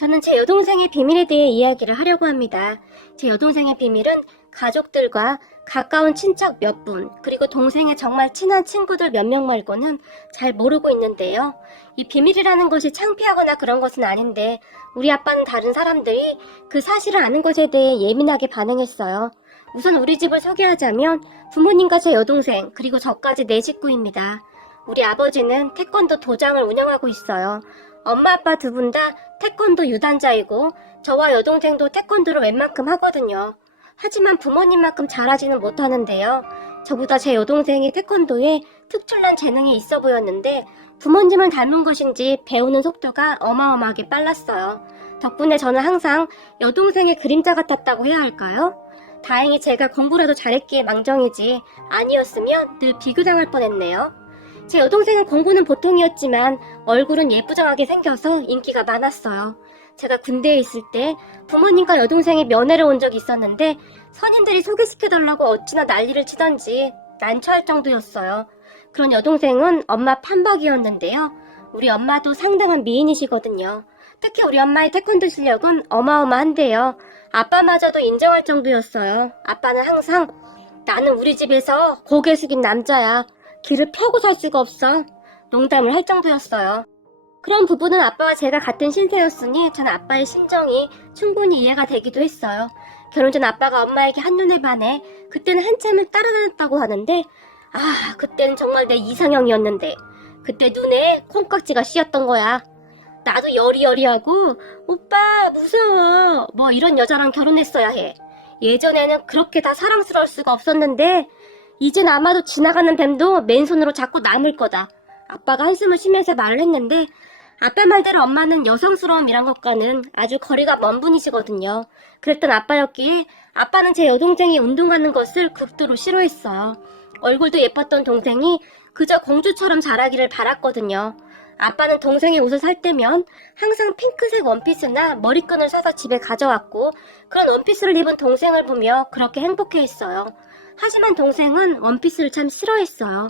저는 제 여동생의 비밀에 대해 이야기를 하려고 합니다. 제 여동생의 비밀은 가족들과 가까운 친척 몇 분, 그리고 동생의 정말 친한 친구들 몇 명 말고는 잘 모르고 있는데요. 이 비밀이라는 것이 창피하거나 그런 것은 아닌데 우리 아빠는 다른 사람들이 그 사실을 아는 것에 대해 예민하게 반응했어요. 우선 우리 집을 소개하자면 부모님과 제 여동생, 그리고 저까지 네 식구입니다. 우리 아버지는 태권도 도장을 운영하고 있어요. 엄마 아빠 두 분 다 태권도 유단자이고 저와 여동생도 태권도를 웬만큼 하거든요. 하지만 부모님만큼 잘하지는 못하는데요. 저보다 제 여동생이 태권도에 특출난 재능이 있어 보였는데 부모님을 닮은 것인지 배우는 속도가 어마어마하게 빨랐어요. 덕분에 저는 항상 여동생의 그림자 같았다고 해야 할까요? 다행히 제가 공부라도 잘했기에 망정이지 아니었으면 늘 비교당할 뻔했네요. 제 여동생은 공부는 보통이었지만 얼굴은 예쁘장하게 생겨서 인기가 많았어요. 제가 군대에 있을 때 부모님과 여동생이 면회를 온 적이 있었는데 선임들이 소개시켜달라고 어찌나 난리를 치던지 난처할 정도였어요. 그런 여동생은 엄마 판박이었는데요. 우리 엄마도 상당한 미인이시거든요. 특히 우리 엄마의 태권도 실력은 어마어마한데요. 아빠마저도 인정할 정도였어요. 아빠는 항상 나는 우리 집에서 고개 숙인 남자야. 길을 펴고 살 수가 없어. 농담을 할 정도였어요. 그런 부분은 아빠와 제가 같은 신세였으니 전 아빠의 심정이 충분히 이해가 되기도 했어요. 결혼 전 아빠가 엄마에게 한눈에 반해 그때는 한참을 따라다녔다고 하는데 그때는 정말 내 이상형이었는데 그때 눈에 콩깍지가 씌었던 거야. 나도 여리여리하고 오빠 무서워 뭐 이런 여자랑 결혼했어야 해. 예전에는 그렇게 다 사랑스러울 수가 없었는데 이젠 아마도 지나가는 뱀도 맨손으로 잡고 남을 거다. 아빠가 한숨을 쉬면서 말을 했는데 아빠 말대로 엄마는 여성스러움이란 것과는 아주 거리가 먼 분이시거든요. 그랬던 아빠였기에 아빠는 제 여동생이 운동 가는 것을 극도로 싫어했어요. 얼굴도 예뻤던 동생이 그저 공주처럼 자라기를 바랐거든요. 아빠는 동생의 옷을 살 때면 항상 핑크색 원피스나 머리끈을 사서 집에 가져왔고 그런 원피스를 입은 동생을 보며 그렇게 행복해했어요. 하지만 동생은 원피스를 참 싫어했어요.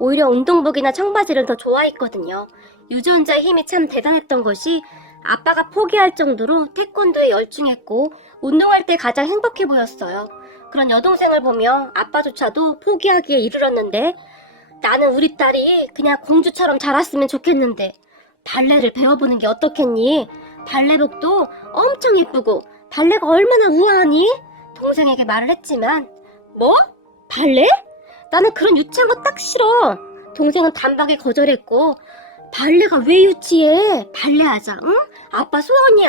오히려 운동복이나 청바지를 더 좋아했거든요. 유전자의 힘이 참 대단했던 것이 아빠가 포기할 정도로 태권도에 열중했고 운동할 때 가장 행복해 보였어요. 그런 여동생을 보며 아빠조차도 포기하기에 이르렀는데 나는 우리 딸이 그냥 공주처럼 자랐으면 좋겠는데 발레를 배워보는 게 어떻겠니? 발레복도 엄청 예쁘고 발레가 얼마나 우아하니? 동생에게 말을 했지만 뭐? 발레? 나는 그런 유치한 거 딱 싫어. 동생은 단박에 거절했고 발레가 왜 유치해? 발레하자, 응? 아빠 소원이야.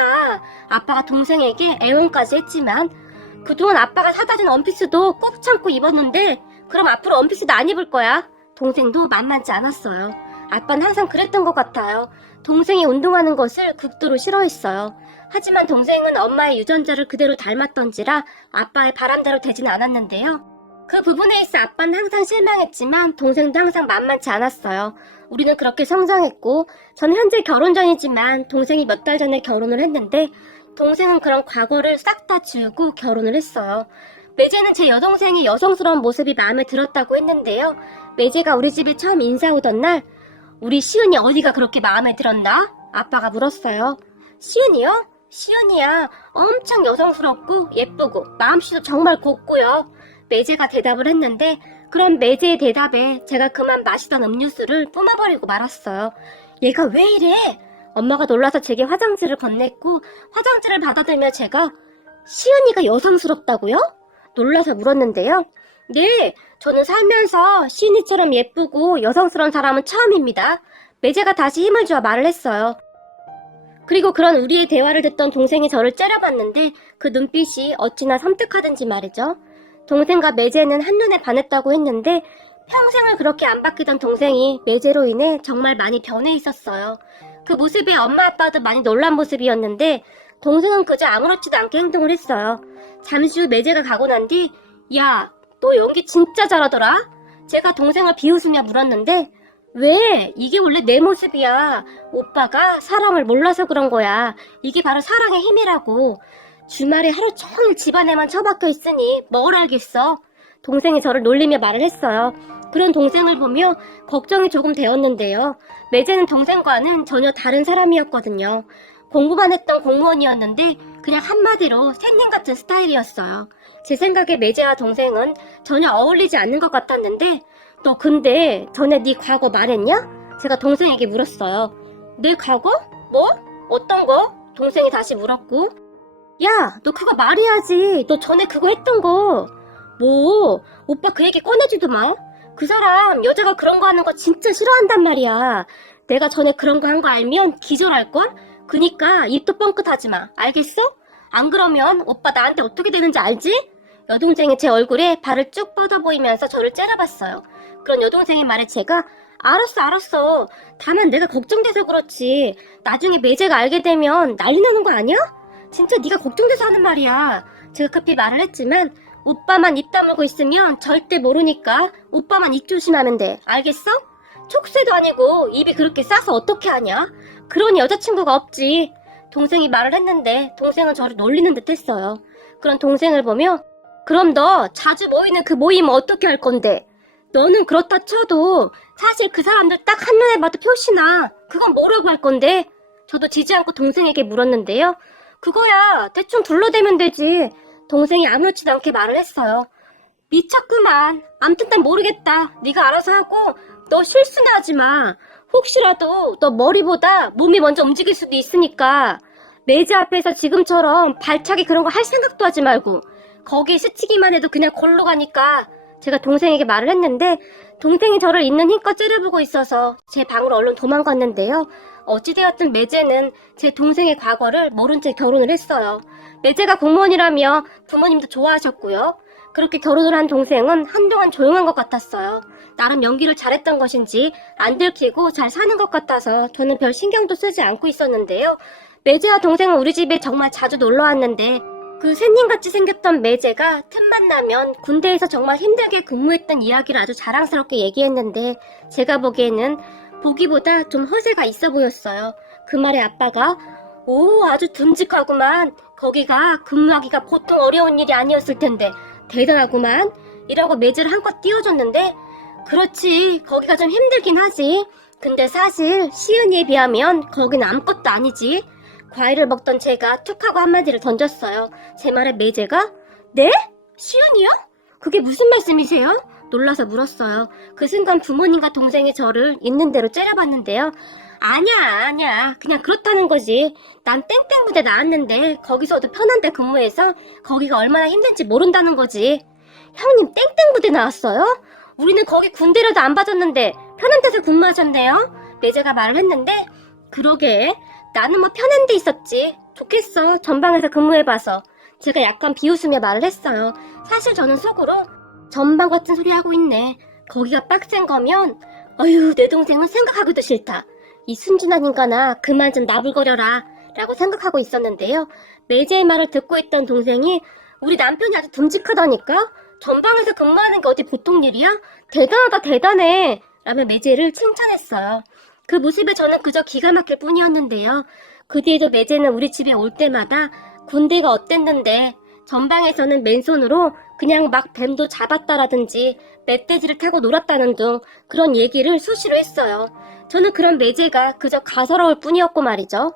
아빠가 동생에게 애원까지 했지만 그동안 아빠가 사다 준 원피스도 꼭 참고 입었는데 그럼 앞으로 원피스도 안 입을 거야. 동생도 만만치 않았어요. 아빠는 항상 그랬던 것 같아요. 동생이 운동하는 것을 극도로 싫어했어요. 하지만 동생은 엄마의 유전자를 그대로 닮았던지라 아빠의 바람대로 되진 않았는데요. 그 부분에 있어 아빠는 항상 실망했지만 동생도 항상 만만치 않았어요. 우리는 그렇게 성장했고 저는 현재 결혼 전이지만 동생이 몇 달 전에 결혼을 했는데 동생은 그런 과거를 싹 다 지우고 결혼을 했어요. 매제는 제 여동생의 여성스러운 모습이 마음에 들었다고 했는데요. 매제가 우리 집에 처음 인사 오던 날 우리 시은이 어디가 그렇게 마음에 들었나? 아빠가 물었어요. 시은이요? 시은이야. 엄청 여성스럽고 예쁘고 마음씨도 정말 곱고요. 매제가 대답을 했는데 그런 매제의 대답에 제가 그만 마시던 음료수를 뿜어버리고 말았어요. 얘가 왜 이래? 엄마가 놀라서 제게 화장지를 건넸고 화장지를 받아들며 제가 시은이가 여성스럽다고요? 놀라서 물었는데요. 네, 저는 살면서 시은이처럼 예쁘고 여성스러운 사람은 처음입니다. 매제가 다시 힘을 주어 말을 했어요. 그리고 그런 우리의 대화를 듣던 동생이 저를 째려봤는데 그 눈빛이 어찌나 섬뜩하든지 말이죠. 동생과 매제는 한눈에 반했다고 했는데 평생을 그렇게 안 바뀌던 동생이 매제로 인해 정말 많이 변해 있었어요. 그 모습에 엄마 아빠도 많이 놀란 모습이었는데 동생은 그저 아무렇지도 않게 행동을 했어요. 잠시 후 매제가 가고 난 뒤 야, 너 연기 진짜 잘하더라? 제가 동생을 비웃으며 물었는데 왜? 이게 원래 내 모습이야. 오빠가 사랑을 몰라서 그런 거야. 이게 바로 사랑의 힘이라고. 주말에 하루 종일 집안에만 처박혀 있으니 뭘 알겠어. 동생이 저를 놀리며 말을 했어요. 그런 동생을 보며 걱정이 조금 되었는데요. 매제는 동생과는 전혀 다른 사람이었거든요. 공부만 했던 공무원이었는데 그냥 한마디로 샌님 같은 스타일이었어요. 제 생각에 매제와 동생은 전혀 어울리지 않는 것 같았는데 너 근데 전에 네 과거 말했냐? 제가 동생에게 물었어요. 내 과거? 뭐? 어떤 거? 동생이 다시 물었고 야, 너 그거 말해야지. 너 전에 그거 했던 거. 뭐? 오빠 그 얘기 꺼내지도 마. 그 사람 여자가 그런 거 하는 거 진짜 싫어한단 말이야. 내가 전에 그런 거 한 거 알면 기절할걸? 그니까 입도 뻥끗하지 마. 알겠어? 안 그러면 오빠 나한테 어떻게 되는지 알지? 여동생이 제 얼굴에 발을 쭉 뻗어 보이면서 저를 째려봤어요. 그런 여동생의 말에 제가 알았어. 다만 내가 걱정돼서 그렇지. 나중에 매제가 알게 되면 난리 나는 거 아니야? 진짜 네가 걱정돼서 하는 말이야. 제가 급히 말을 했지만 오빠만 입 다물고 있으면 절대 모르니까 오빠만 입 조심하면 돼. 알겠어? 촉새도 아니고 입이 그렇게 싸서 어떻게 하냐? 그런 여자친구가 없지. 동생이 말을 했는데 동생은 저를 놀리는 듯 했어요. 그런 동생을 보며 그럼 너 자주 모이는 그 모임 어떻게 할 건데? 너는 그렇다 쳐도 사실 그 사람들 딱 한눈에 봐도 표시나. 그건 뭐라고 할 건데? 저도 지지 않고 동생에게 물었는데요. 그거야 대충 둘러대면 되지. 동생이 아무렇지도 않게 말을 했어요. 미쳤구만. 암튼 난 모르겠다. 네가 알아서 하고 너 실수나 하지 마. 혹시라도 너 머리보다 몸이 먼저 움직일 수도 있으니까 매제 앞에서 지금처럼 발차기 그런 거 할 생각도 하지 말고 거기에 스치기만 해도 그냥 골로 가니까. 제가 동생에게 말을 했는데 동생이 저를 있는 힘껏 째려보고 있어서 제 방으로 얼른 도망갔는데요. 어찌되었든 매제는 제 동생의 과거를 모른 채 결혼을 했어요. 매제가 공무원이라며 부모님도 좋아하셨고요. 그렇게 결혼을 한 동생은 한동안 조용한 것 같았어요. 나름 연기를 잘했던 것인지 안 들키고 잘 사는 것 같아서 저는 별 신경도 쓰지 않고 있었는데요. 매제와 동생은 우리 집에 정말 자주 놀러 왔는데 그 샌님같이 생겼던 매제가 틈만 나면 군대에서 정말 힘들게 근무했던 이야기를 아주 자랑스럽게 얘기했는데 제가 보기에는 보기보다 좀 허세가 있어 보였어요. 그 말에 아빠가 오 아주 듬직하구만. 거기가 근무하기가 보통 어려운 일이 아니었을 텐데 대단하구만. 이라고 매제를 한껏 띄워줬는데 그렇지 거기가 좀 힘들긴 하지. 근데 사실 시은이에 비하면 거긴 아무것도 아니지. 과일을 먹던 제가 툭 하고 한마디를 던졌어요. 제 말에 매제가 네? 시은이요? 그게 무슨 말씀이세요? 놀라서 물었어요. 그 순간 부모님과 동생이 저를 있는 대로 째려봤는데요. 아니야. 그냥 그렇다는 거지. 난 땡땡 부대 나왔는데 거기서도 편한 데 근무해서 거기가 얼마나 힘든지 모른다는 거지. 형님 땡땡 부대 나왔어요? 우리는 거기 군대라도 안 봐줬는데 편한 데서 근무하셨네요. 매제가 말을 했는데 그러게 나는 뭐 편한 데 있었지. 좋겠어. 전방에서 근무해봐서. 제가 약간 비웃으며 말을 했어요. 사실 저는 속으로 전방 같은 소리 하고 있네. 거기가 빡센 거면 어휴 내 동생은 생각하기도 싫다. 이 순진한 인간아 그만 좀 나불거려라 라고 생각하고 있었는데요. 매제의 말을 듣고 있던 동생이 우리 남편이 아주 듬직하다니까? 전방에서 근무하는 게 어디 보통 일이야? 대단하다 대단해 라며 매제를 칭찬했어요. 그 모습에 저는 그저 기가 막힐 뿐이었는데요. 그 뒤에도 매제는 우리 집에 올 때마다 군대가 어땠는데 전방에서는 맨손으로 그냥 막 뱀도 잡았다라든지 멧돼지를 타고 놀았다는 등 그런 얘기를 수시로 했어요. 저는 그런 매제가 그저 가소로울 뿐이었고 말이죠.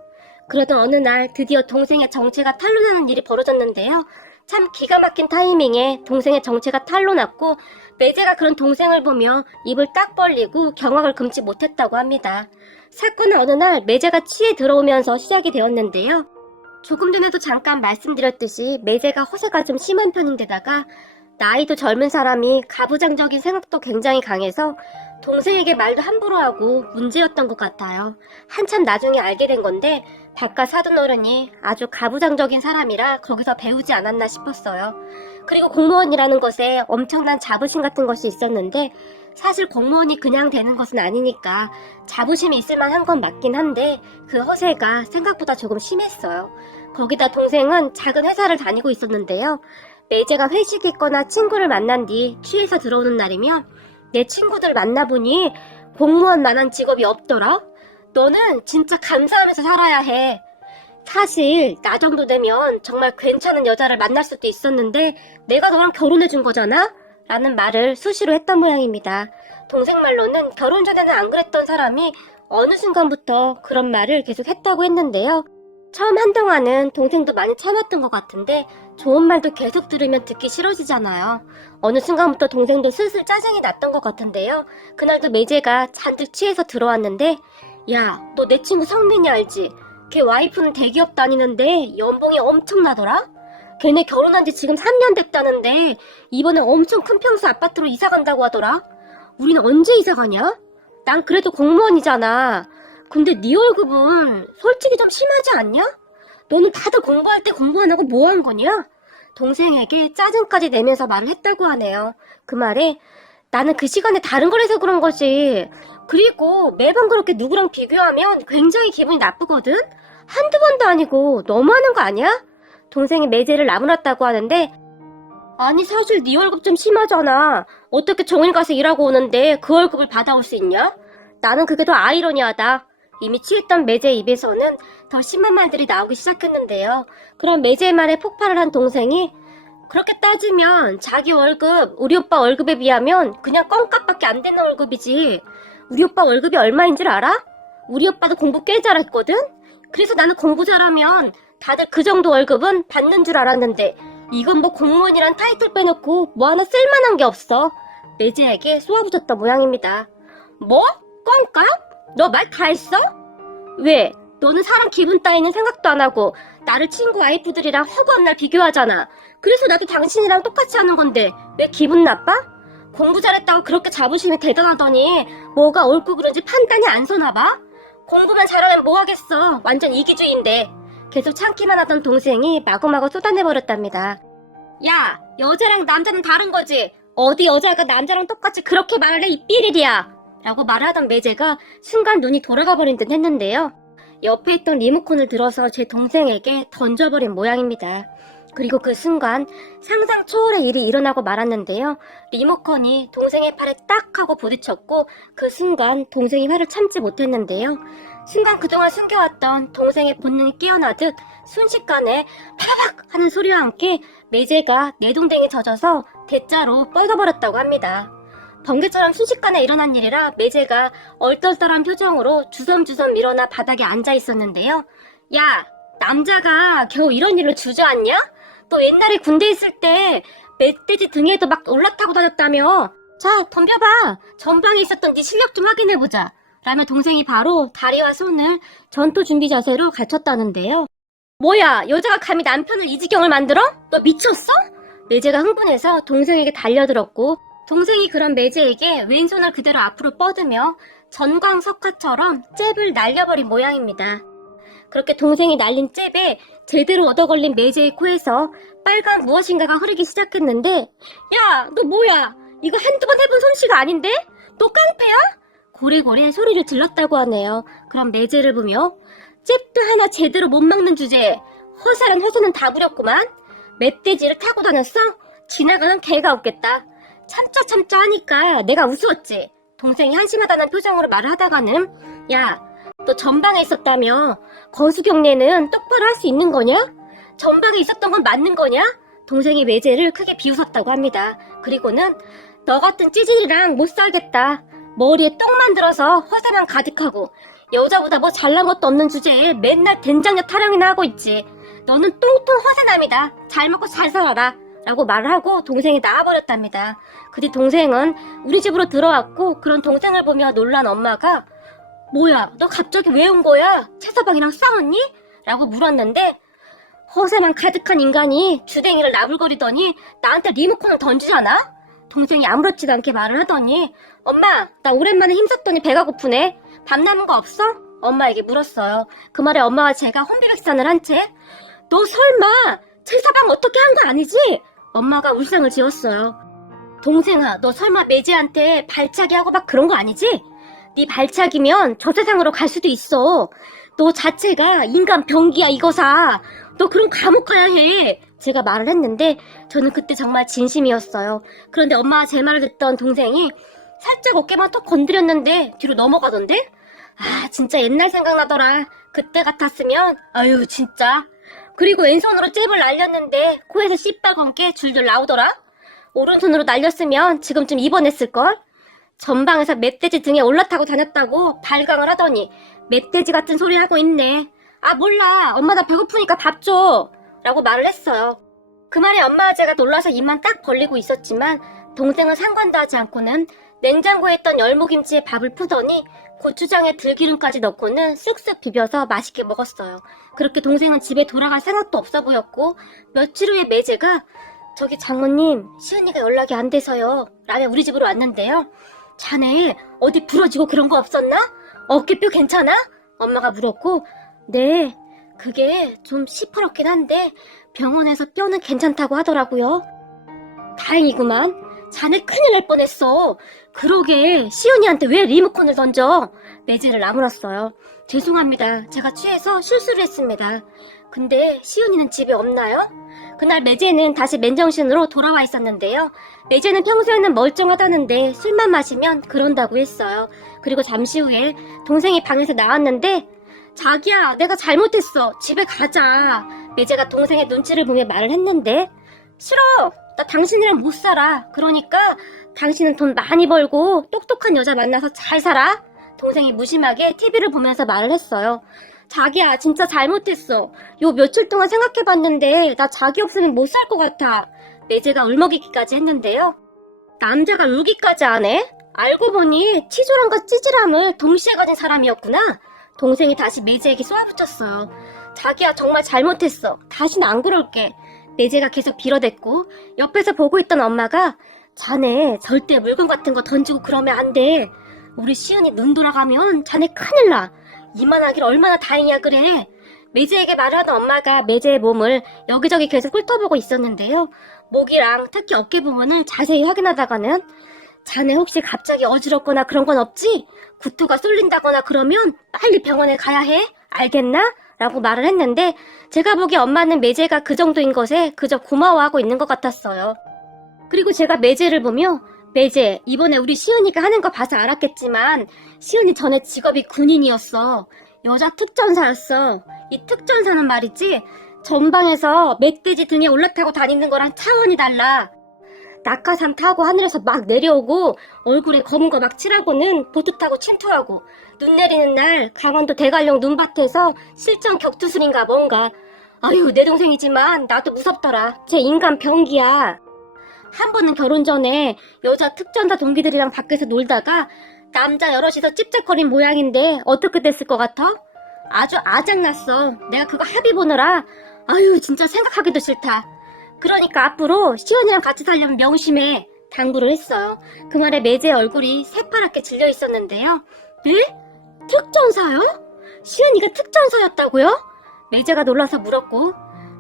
그러던 어느 날 드디어 동생의 정체가 탄로나는 일이 벌어졌는데요. 참 기가 막힌 타이밍에 동생의 정체가 탄로났고 매제가 그런 동생을 보며 입을 딱 벌리고 경악을 금치 못했다고 합니다. 사건은 어느 날 매제가 취해 들어오면서 시작이 되었는데요. 조금 전에도 잠깐 말씀드렸듯이 매제가 허세가 좀 심한 편인데다가 나이도 젊은 사람이 가부장적인 생각도 굉장히 강해서 동생에게 말도 함부로 하고 문제였던 것 같아요. 한참 나중에 알게 된 건데 바깥 사돈어른이 아주 가부장적인 사람이라 거기서 배우지 않았나 싶었어요. 그리고 공무원이라는 것에 엄청난 자부심 같은 것이 있었는데 사실 공무원이 그냥 되는 것은 아니니까 자부심이 있을 만한 건 맞긴 한데 그 허세가 생각보다 조금 심했어요. 거기다 동생은 작은 회사를 다니고 있었는데요. 매제가 회식이 있거나 친구를 만난 뒤 취해서 들어오는 날이면 내 친구들 만나보니 공무원만한 직업이 없더라? 너는 진짜 감사하면서 살아야 해. 사실 나 정도 되면 정말 괜찮은 여자를 만날 수도 있었는데 내가 너랑 결혼해준 거잖아? 라는 말을 수시로 했던 모양입니다. 동생 말로는 결혼 전에는 안 그랬던 사람이 어느 순간부터 그런 말을 계속 했다고 했는데요. 처음 한동안은 동생도 많이 참았던 것 같은데 좋은 말도 계속 들으면 듣기 싫어지잖아요. 어느 순간부터 동생도 슬슬 짜증이 났던 것 같은데요. 그날도 매제가 잔뜩 취해서 들어왔는데 야, 너 내 친구 성민이 알지? 걔 와이프는 대기업 다니는데 연봉이 엄청나더라? 걔네 결혼한 지 지금 3년 됐다는데 이번에 엄청 큰 평수 아파트로 이사 간다고 하더라? 우리는 언제 이사 가냐? 난 그래도 공무원이잖아. 근데 네 월급은 솔직히 좀 심하지 않냐? 너는 다들 공부할 때 공부 안 하고 뭐 한 거냐? 동생에게 짜증까지 내면서 말을 했다고 하네요. 그 말에 나는 그 시간에 다른 걸 해서 그런 거지. 그리고 매번 그렇게 누구랑 비교하면 굉장히 기분이 나쁘거든? 한두 번도 아니고 너무하는 거 아니야? 동생이 매제를 나무랐다고 하는데 아니 사실 네 월급 좀 심하잖아. 어떻게 정일 가서 일하고 오는데 그 월급을 받아올 수 있냐? 나는 그게 더 아이러니하다. 이미 취했던 매제의 입에서는 더 심한 말들이 나오기 시작했는데요. 그런 매제의 말에 폭발을 한 동생이 그렇게 따지면 자기 월급 우리 오빠 월급에 비하면 그냥 껌값밖에 안 되는 월급이지. 우리 오빠 월급이 얼마인 줄 알아? 우리 오빠도 공부 꽤 잘했거든? 그래서 나는 공부 잘하면 다들 그 정도 월급은 받는 줄 알았는데 이건 뭐 공무원이란 타이틀 빼놓고 뭐 하나 쓸만한 게 없어. 매제에게 쏘아붙였던 모양입니다. 뭐? 껌값? 너 말 다 했어? 왜? 너는 사람 기분 따위는 생각도 안 하고 나를 친구 와이프들이랑 허구한 날 비교하잖아. 그래서 나도 당신이랑 똑같이 하는 건데 왜 기분 나빠? 공부 잘했다고 그렇게 자부심이 대단하더니 뭐가 옳고 그른지 판단이 안 서나 봐? 공부만 잘하면 뭐 하겠어. 완전 이기주의인데. 계속 참기만 하던 동생이 마구마구 쏟아내버렸답니다. 야, 여자랑 남자는 다른 거지. 어디 여자가 남자랑 똑같이 그렇게 말을 해, 이 삐리리야. 라고 말하던 매제가 순간 눈이 돌아가 버린 듯 했는데요. 옆에 있던 리모컨을 들어서 제 동생에게 던져버린 모양입니다. 그리고 그 순간 상상 초월의 일이 일어나고 말았는데요. 리모컨이 동생의 팔에 딱 하고 부딪혔고 그 순간 동생이 화를 참지 못했는데요. 순간 그동안 숨겨왔던 동생의 본능이 깨어나듯 순식간에 파박 하는 소리와 함께 매제가 내동댕이 젖어서 대자로 뻗어버렸다고 합니다. 번개처럼 순식간에 일어난 일이라 매제가 얼떨떨한 표정으로 주섬주섬 일어나 바닥에 앉아 있었는데요. 야, 남자가 겨우 이런 일을 주저앉냐? 너 옛날에 군대 있을 때 멧돼지 등에도 막 올라타고 다녔다며. 자, 덤벼봐. 전방에 있었던 네 실력 좀 확인해보자. 라며 동생이 바로 다리와 손을 전투 준비 자세로 갖췄다는데요. 뭐야, 여자가 감히 남편을 이 지경을 만들어? 너 미쳤어? 매제가 흥분해서 동생에게 달려들었고 동생이 그런 매제에게 왼손을 그대로 앞으로 뻗으며 전광석화처럼 잽을 날려버린 모양입니다. 그렇게 동생이 날린 잽에 제대로 얻어걸린 매제의 코에서 빨간 무엇인가가 흐르기 시작했는데 야, 너 뭐야? 이거 한두 번 해본 솜씨가 아닌데? 너 깡패야? 고래고래 소리를 질렀다고 하네요. 그럼 매제를 보며 잽도 하나 제대로 못 막는 주제에 허살한 허수는 다 부렸구만. 멧돼지를 타고 다녔어? 지나가는 개가 없겠다. 참자 하니까 내가 우스웠지. 동생이 한심하다는 표정으로 말을 하다가는 야, 너 전방에 있었다며. 거수경례는 똑바로 할 수 있는 거냐? 전방에 있었던 건 맞는 거냐? 동생이 매제를 크게 비웃었다고 합니다. 그리고는 너 같은 찌질이랑 못 살겠다. 머리에 똥 만들어서 허세만 가득하고 여자보다 뭐 잘난 것도 없는 주제에 맨날 된장녀 타령이나 하고 있지. 너는 똥똥 허세남이다. 잘 먹고 잘 살아라. 라고 말을 하고 동생이 나와버렸답니다. 그 뒤 동생은 우리 집으로 들어왔고 그런 동생을 보며 놀란 엄마가 뭐야, 너 갑자기 왜 온 거야? 채서방이랑 싸웠니? 라고 물었는데 허세만 가득한 인간이 주댕이를 나불거리더니 나한테 리모컨을 던지잖아? 동생이 아무렇지도 않게 말을 하더니 엄마, 나 오랜만에 힘썼더니 배가 고프네. 밥 남은 거 없어? 엄마에게 물었어요. 그 말에 엄마와 제가 혼비백산을 한 채 너 설마 채서방 어떻게 한 거 아니지? 엄마가 울상을 지었어요. 동생아, 너 설마 매제한테 발차기 하고 막 그런 거 아니지? 네 발차기면 저 세상으로 갈 수도 있어. 너 자체가 인간 병기야, 이거사. 너 그럼 감옥 가야 해. 제가 말을 했는데 저는 그때 정말 진심이었어요. 그런데 엄마가 제 말을 듣던 동생이 살짝 어깨만 턱 건드렸는데 뒤로 넘어가던데? 아, 진짜 옛날 생각나더라. 그때 같았으면 아유 진짜. 그리고 왼손으로 잽을 날렸는데 코에서 씨빨건 게 줄줄 나오더라. 오른손으로 날렸으면 지금쯤 입원했을걸? 전방에서 멧돼지 등에 올라타고 다녔다고 발광을 하더니 멧돼지 같은 소리 하고 있네. 아, 몰라. 엄마 나 배고프니까 밥 줘. 라고 말을 했어요. 그 말에 엄마와 제가 놀라서 입만 딱 벌리고 있었지만 동생은 상관도 하지 않고는 냉장고에 있던 열무김치에 밥을 푸더니 고추장에 들기름까지 넣고는 쓱쓱 비벼서 맛있게 먹었어요. 그렇게 동생은 집에 돌아갈 생각도 없어 보였고 며칠 후에 매제가 저기 장모님, 시은이가 연락이 안 돼서요. 라며 우리 집으로 왔는데요. 자네 어디 부러지고 그런 거 없었나? 어깨뼈 괜찮아? 엄마가 물었고 네, 그게 좀 시퍼렇긴 한데 병원에서 뼈는 괜찮다고 하더라고요. 다행이구만. 자네 큰일 날 뻔했어. 그러게 시은이한테 왜 리모컨을 던져? 매제를 나무랐어요. 죄송합니다. 제가 취해서 실수를 했습니다. 근데 시은이는 집에 없나요? 그날 매제는 다시 맨정신으로 돌아와 있었는데요. 매제는 평소에는 멀쩡하다는데 술만 마시면 그런다고 했어요. 그리고 잠시 후에 동생이 방에서 나왔는데 자기야, 내가 잘못했어. 집에 가자. 매제가 동생의 눈치를 보며 말을 했는데 싫어. 나 당신이랑 못 살아. 그러니까 당신은 돈 많이 벌고 똑똑한 여자 만나서 잘 살아. 동생이 무심하게 TV를 보면서 말을 했어요. 자기야, 진짜 잘못했어. 요 며칠 동안 생각해봤는데 나 자기 없으면 못 살 것 같아. 매제가 울먹이기까지 했는데요. 남자가 울기까지 안 해? 알고 보니 치졸함과 찌질함을 동시에 가진 사람이었구나. 동생이 다시 매제에게 쏘아붙였어요. 자기야, 정말 잘못했어. 다시는 안 그럴게. 매제가 계속 빌어댔고 옆에서 보고 있던 엄마가 자네 절대 물건 같은 거 던지고 그러면 안 돼. 우리 시은이 눈 돌아가면 자네 큰일 나. 이만하길 얼마나 다행이야 그래. 매제에게 말하던 엄마가 매제의 몸을 여기저기 계속 훑어보고 있었는데요. 목이랑 특히 어깨 부분을 자세히 확인하다가는 자네 혹시 갑자기 어지럽거나 그런 건 없지? 구토가 쏠린다거나 그러면 빨리 병원에 가야 해. 알겠나? 라고 말을 했는데 제가 보기에 엄마는 매제가 그 정도인 것에 그저 고마워하고 있는 것 같았어요. 그리고 제가 매제를 보며 매제, 이번에 우리 시은이가 하는 거 봐서 알았겠지만 시은이 전에 직업이 군인이었어. 여자 특전사였어. 이 특전사는 말이지 전방에서 멧돼지 등에 올라타고 다니는 거랑 차원이 달라. 낙하산 타고 하늘에서 막 내려오고 얼굴에 검은 거 막 칠하고는 보트 타고 침투하고 눈 내리는 날 강원도 대관령 눈밭에서 실전 격투술인가 뭔가. 아유, 내 동생이지만 나도 무섭더라. 쟤 인간 병기야. 한 번은 결혼 전에 여자 특전사 동기들이랑 밖에서 놀다가 남자 여럿이서 찝쩍거린 모양인데 어떻게 됐을 것 같아? 아주 아작났어. 내가 그거 합의 보느라 아유 진짜 생각하기도 싫다. 그러니까 앞으로 시연이랑 같이 살려면 명심해. 당부를 했어요. 그 말에 매제의 얼굴이 새파랗게 질려 있었는데요. 네? 특전사요? 시연이가 특전사였다고요? 매제가 놀라서 물었고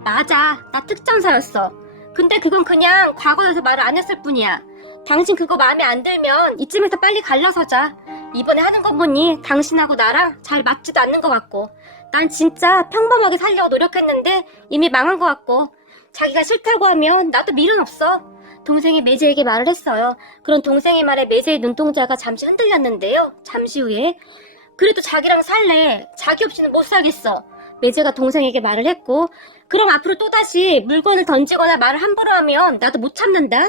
맞아, 나 특전사였어. 근데 그건 그냥 과거여서 말을 안 했을 뿐이야. 당신 그거 마음에 안 들면 이쯤에서 빨리 갈라서자. 이번에 하는 거 보니 당신하고 나랑 잘 맞지도 않는 것 같고 난 진짜 평범하게 살려고 노력했는데 이미 망한 것 같고 자기가 싫다고 하면 나도 미련 없어. 동생이 매제에게 말을 했어요. 그런 동생의 말에 매제의 눈동자가 잠시 흔들렸는데요. 잠시 후에 그래도 자기랑 살래. 자기 없이는 못 살겠어. 매제가 동생에게 말을 했고 그럼 앞으로 또다시 물건을 던지거나 말을 함부로 하면 나도 못 참는다.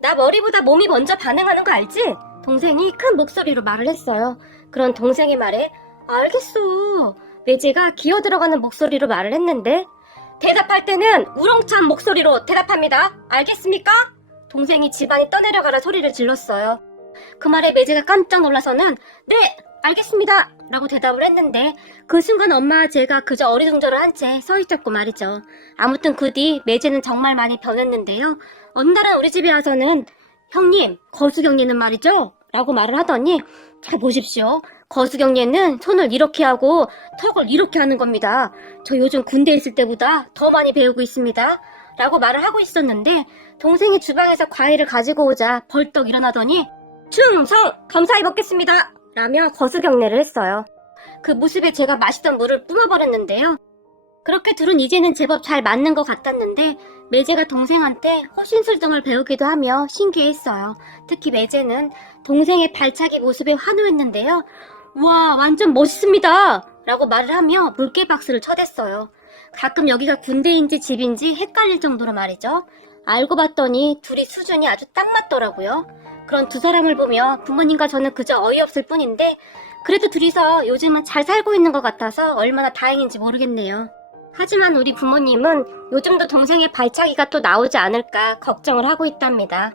나 머리보다 몸이 먼저 반응하는 거 알지? 동생이 큰 목소리로 말을 했어요. 그런 동생의 말에 알겠어. 매제가 기어 들어가는 목소리로 말을 했는데 대답할 때는 우렁찬 목소리로 대답합니다. 알겠습니까? 동생이 집안이 떠내려가라 소리를 질렀어요. 그 말에 매제가 깜짝 놀라서는 네, 알겠습니다 라고 대답을 했는데 그 순간 엄마와 제가 그저 어리둥절을 한 채 서 있었고 말이죠. 아무튼 그 뒤 매제는 정말 많이 변했는데요. 어느 날은 우리 집에 와서는 형님, 거수경례는 말이죠? 라고 말을 하더니 자 보십시오. 거수경례는 손을 이렇게 하고 턱을 이렇게 하는 겁니다. 저 요즘 군대에 있을 때보다 더 많이 배우고 있습니다. 라고 말을 하고 있었는데 동생이 주방에서 과일을 가지고 오자 벌떡 일어나더니 충성! 감사히 먹겠습니다! 라며 거수경례를 했어요. 그 모습에 제가 마시던 물을 뿜어버렸는데요. 그렇게 둘은 이제는 제법 잘 맞는 것 같았는데 매제가 동생한테 호신술 등을 배우기도 하며 신기했어요. 특히 매제는 동생의 발차기 모습에 환호했는데요. 와, 완전 멋있습니다! 라고 말을 하며 물개 박수를 쳐댔어요. 가끔 여기가 군대인지 집인지 헷갈릴 정도로 말이죠. 알고 봤더니 둘이 수준이 아주 딱 맞더라고요. 그런 두 사람을 보며 부모님과 저는 그저 어이없을 뿐인데 그래도 둘이서 요즘은 잘 살고 있는 것 같아서 얼마나 다행인지 모르겠네요. 하지만 우리 부모님은 요즘도 동생의 발차기가 또 나오지 않을까 걱정을 하고 있답니다.